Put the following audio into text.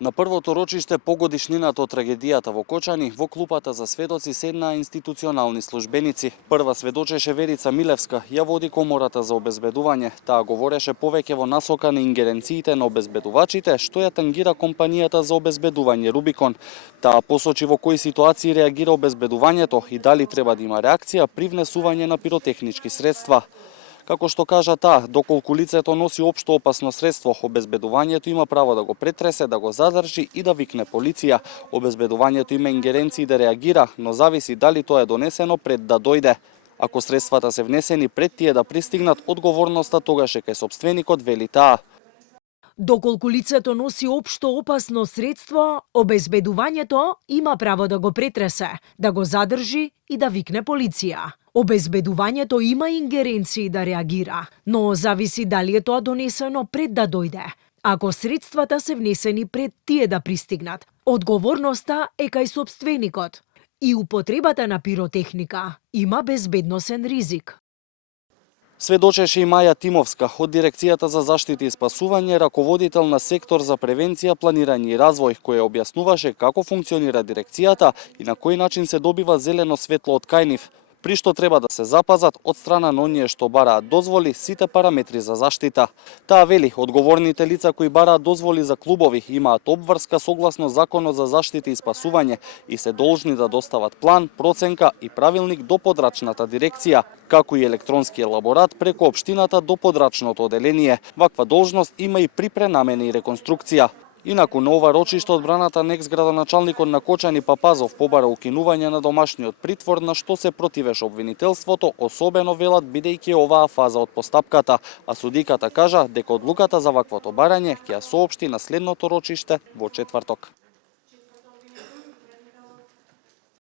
На првото рочиште по годишнината од трагедијата во Кочани, во клупата за сведоци седнаа институционални службеници. Прва сведочеше Верица Милевска, ја води комората за обезбедување. Таа говореше повеќе во насока на ингеренциите на обезбедувачите, што ја тангира компанијата за обезбедување Рубикон. Таа посочи во кои ситуации реагира обезбедувањето и дали треба да има реакција при внесување на пиротехнички средства. Како што кажа таа, доколку лицето носи општо опасно средство, обезбедувањето има право да го претресе, да го задржи и да викне полиција. Обезбедувањето има ингеренции да реагира, но зависи дали тоа е донесено пред да дојде. Ако средствата се внесени пред тие да пристигнат, одговорноста тогаш е кај сопственикот, вели таа. Доколку лицето носи општо опасно средство, обезбедувањето има право да го претресе, да го задржи и да викне полиција. Обезбедувањето има ингеренции да реагира, но зависи дали е тоа донесено пред да дојде. Ако средствата се внесени пред тие да пристигнат, одговорноста е кај сопственикот. И употребата на пиротехника има безбедносен ризик. Сведочеше и Маја Тимовска од Дирекцијата за заштита и спасување, раководител на сектор за превенција, планирање и развој, која објаснуваше како функционира дирекцијата и на кој начин се добива зелено светло од кај нив, при што треба да се запазат од страна на оние што бараат дозволи сите параметри за заштита. Таа вели, одговорните лица кои бараат дозволи за клубови имаат обврска согласно Законот за заштита и спасување и се должни да достават план, проценка и правилник до подрачната дирекција, како и електронски елаборат преку општината до подрачното оделение. Ваква должност има и при пренамена и реконструкција. Инаку на ова рочиште одбраната на екс-градоначалникот на Кочани Папазов побара укинување на домашниот притвор, на што се противеше обвинителството, особено велат бидејќи оваа фаза од постапката, а судиката кажа дека одлуката за ваквото барање ќе ја соопшти на следното рочиште во четврток.